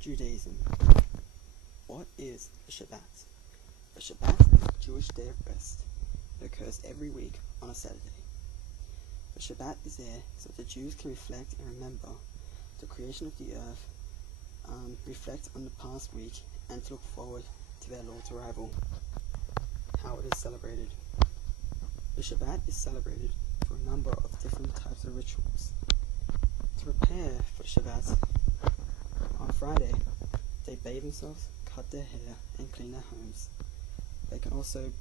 Judaism. What is a Shabbat? A Shabbat is a Jewish day of rest. It occurs every week on a Saturday. The Shabbat is there so the Jews can reflect and remember the creation of the earth, reflect on the past week, and to look forward to their Lord's arrival. How it is celebrated. The Shabbat is celebrated through a number of different types of rituals. To prepare for Shabbat, on Friday, they bathe themselves, cut their hair, and clean their homes. They can also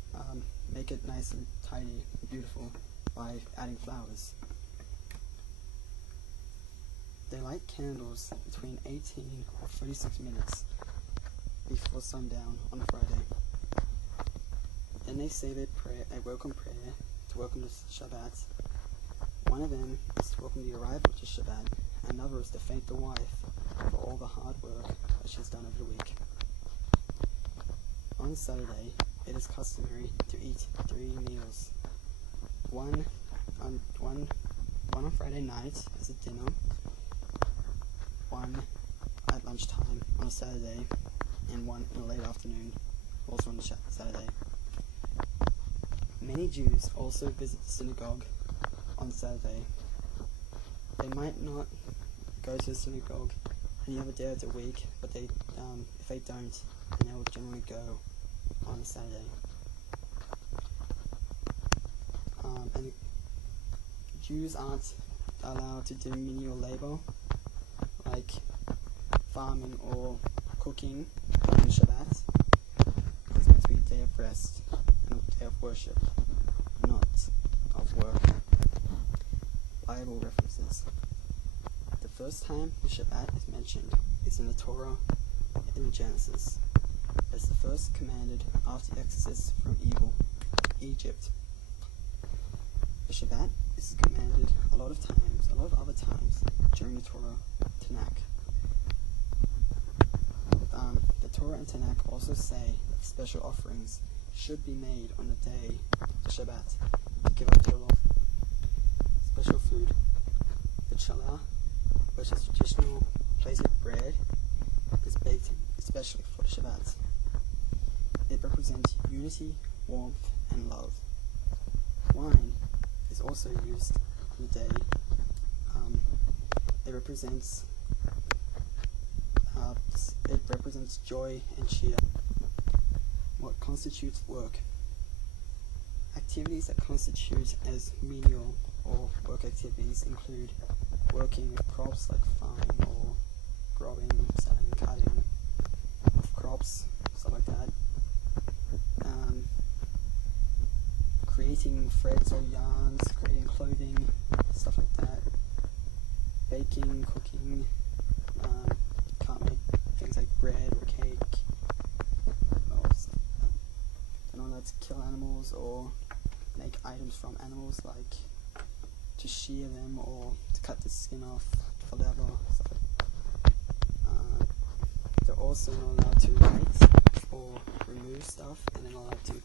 make it nice and tidy and beautiful by adding flowers. They light candles between 18 or 36 minutes before sundown on Friday. Then they say a welcome prayer to welcome the Shabbat. One of them is to welcome the arrival to Shabbat, another is to thank the wife for all the hard work that she's done over the week. On Saturday, it is customary to eat 3 meals. One on Friday night as a dinner, one at lunchtime on a Saturday, and one in the late afternoon, also on the Saturday. Many Jews also visit the synagogue on Saturday. They might not go to the synagogue any other day of the week, but if they don't, then they will generally go on a Saturday. And Jews aren't allowed to do menial labor like farming or cooking on Shabbat. It's meant to be a day of rest and a day of worship, not of work. Bible references. The first time the Shabbat is mentioned is in the Torah in Genesis. It's the first commanded after the exodus from Egypt. The Shabbat is commanded a lot of other times during the Torah Tanakh. The Torah and Tanakh also say that special offerings should be made on the day of the Shabbat to give up to the Lord. Special food. The challah, which is traditional plated bread, is baked especially for the Shabbat. It represents unity, warmth, and love. Wine is also used on the day. It represents joy and cheer. What constitutes work? Activities that constitute as menial or work activities include working with crops like farming or growing, selling, cutting of crops, stuff like that. Creating threads or yarns, creating clothing, stuff like that. Baking, cooking, can't make things like bread or cake. They're not allowed to kill animals or make items from animals, like to shear them or to cut the skin off for leather. They're also not allowed to write or remove stuff, and they're not allowed to